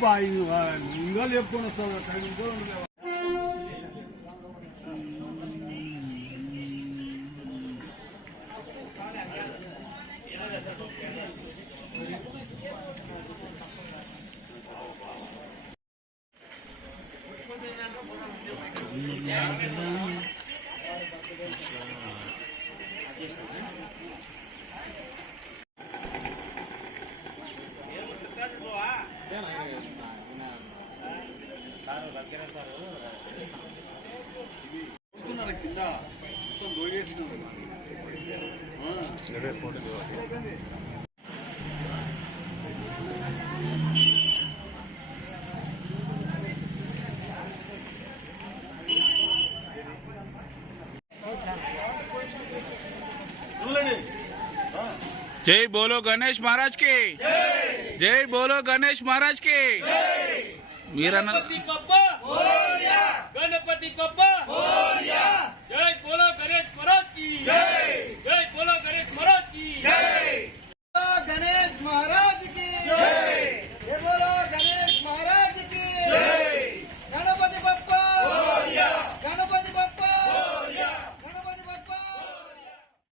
bye ఇంకా చెప్పుకొని వస్తావు టైం కింద మొత్తం దోగేసినారు जय बोलो गणेश महाराज की जय बोलो गणेश महाराज की मेरा गणपति बप्पा मोरया गणपति बप्पा मोरया जय बोलो गणेश महाराज की जय जय बोलो गणेश महाराज की जय गणेश महाराज